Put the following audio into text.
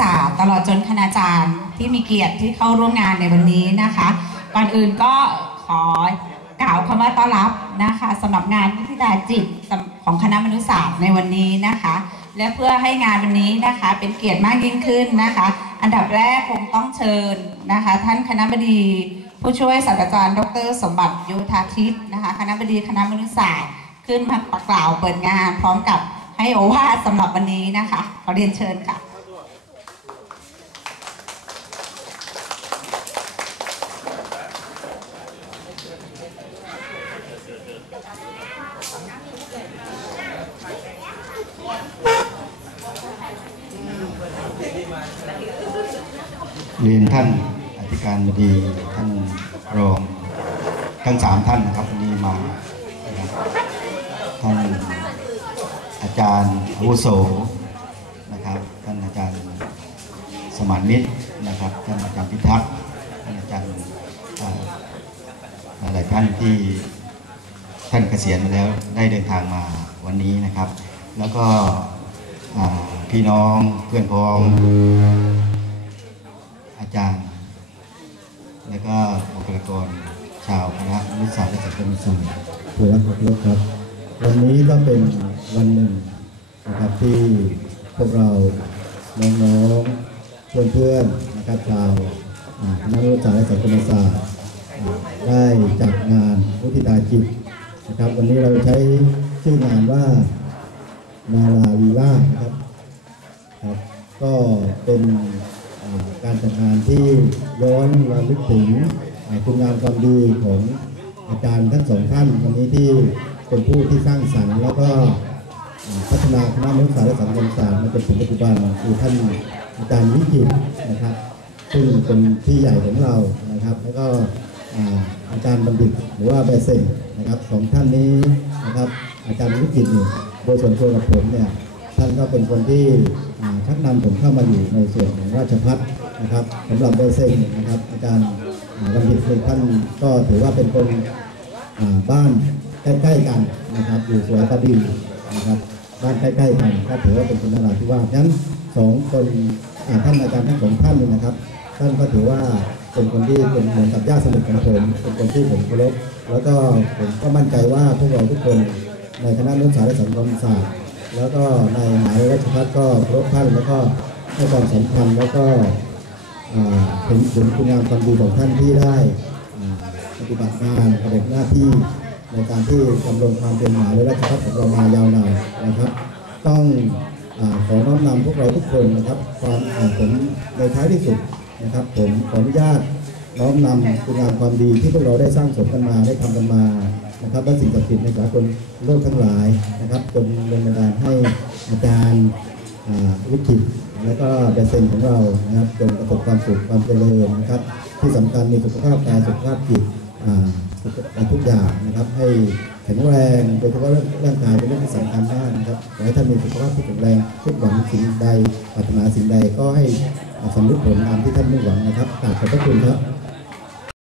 ศาตลอดจนคณาจารย์ที่มีเกียรติที่เข้าร่วมงานในวันนี้นะคะ ก่อนอื่นก็ขอกล่าวคำว่าต้อนรับนะคะสำหรับงานวิทยาจิตของคณะมนุษยศาสตร์ในวันนี้นะคะ และเพื่อให้งานวันนี้นะคะเป็นเกียรติมากยิ่งขึ้นนะคะ อันดับแรกคงต้องเชิญนะคะ ท่านคณะบดีผู้ช่วยศาสตราจารย์ ดร สมบัติโยธาทิพย์นะคะ คณะบดีคณะมนุษยศาสตร์ขึ้นมากล่าวเปิดงานพร้อมกับให้โอวาทสำหรับวันนี้นะคะขอเรียนเชิญค่ะ เรียนท่านอธิการบดีท่านรองทั้งสามท่านนะครับวันนี้มาท่านอาจารย์อาวุโสนะครับท่านอาจารย์สมานมิตรนะครับท่านอาจารย์พิทักษ์ท่านอาจารย์อ่อหลายท่านที่ท่านเกษียณมาแล้วได้เดินทางมาวันนี้นะครับ แล้วก็พี่น้องเพื่อนพ้อง อาจารย์ และก็บุคลากรชาวคณะวิชาและสังคมศาสตร์ผู้รับผิดชอบครับวันนี้ก็เป็นวันหนึ่งนะครับที่พวกเราน้องๆเพื่อนๆนะครับชาวคณะวิชาและสังคมศาสตร์ได้จัดงานมุทิตาจิตนะครับ วันนี้เราใช้ชื่องานว่านาราวีล่านะครับครับ ก็เป็น การจัดงานที่ย้อนระลึกถึงอ่าคุณงามความดีของอาจารย์ทั้งสองท่านวันนี้ที่เป็นผู้ที่สร้างสรรค์แล้วก็พัฒนาคณะมนุษยศาสตร์และสังคมศาสตร์มาจนถึงปัจจุบันคือท่านอาจารย์วิจิตนะครับ ซึ่งเป็นพี่ใหญ่ของเรานะครับ แล้วก็อาจารย์บัณฑิตหรือว่าแบสเซงนะครับสองท่านนี้นะครับ อาจารย์วิจิตโดยส่วนตัวกับผมเนี่ยท่านก็เป็นคนที่ ชักนำผมเข้ามาอยู่ในส่วนของราชพัฒนะครับสำหรับเบเซงนะครับ อาจารย์อ่าบัณฑิตคือท่านก็ถือว่าเป็นคนบ้านใกล้ๆกันนะครับ อยู่สวยตะดินนะครับบ้านใกล้ๆกันก็ถือว่าเป็นคนนราธิวาสนั้นสองคนท่านอาจารย์ทั้งสองท่านนี่นะครับ ท่านก็ถือว่าเป็นคนที่เป็นเหมือนกับญาติสนิทของผมเป็นคนที่ผมเคารพแล้วก็ผมก็มั่นใจว่าพวกเราทุกคนในคณะนักศึกษาและสังคมศาสตร์ แล้วก็ในหายาลัยราชภัฏก็เคารพท่านแล้วก็ให้ความสำคัญแล้วก็เห็นถึงคุณงามความดีของท่านที่ได้ปฏิบัติงานปฏิบัติหน้าที่ในการที่ดำรงความเป็นหายาลัยราชภัฏของเรามายาวนานนะครับ ต้องอขอน้อมนำพวกเราทุกคนนะครับ ความผมในท้ายที่สุดนะครับ ผมขออนุญาต น้อมนำคุณงามความดีที่พวกเราได้สร้างสมกันมาได้ทำกันมานะครับและสิ่งศักดิ์สิทธิ์ในสากลโลกทั้งหลายนะครับจนดลบันดาลให้อาจารย์วิจิตรและก็เดซเซนของเรานะครับจงประสบความสุขความเจริญนะครับ ที่สำคัญมีสุขภาพกายสุขภาพจิตอ่าทุกอย่างนะครับให้แข็งแรงโดยเฉพาะเรื่องร่างกายเป็นเรื่องที่สำคัญมากนะครับขอให้ท่านมีสุขภาพที่แข็งแรงทุกหวังสิ่งใดปรารถนาสิ่งใดก็ให้สำเร็จผลตามที่ท่านมุ่งหวังนะครับกราบขอบพระคุณครับ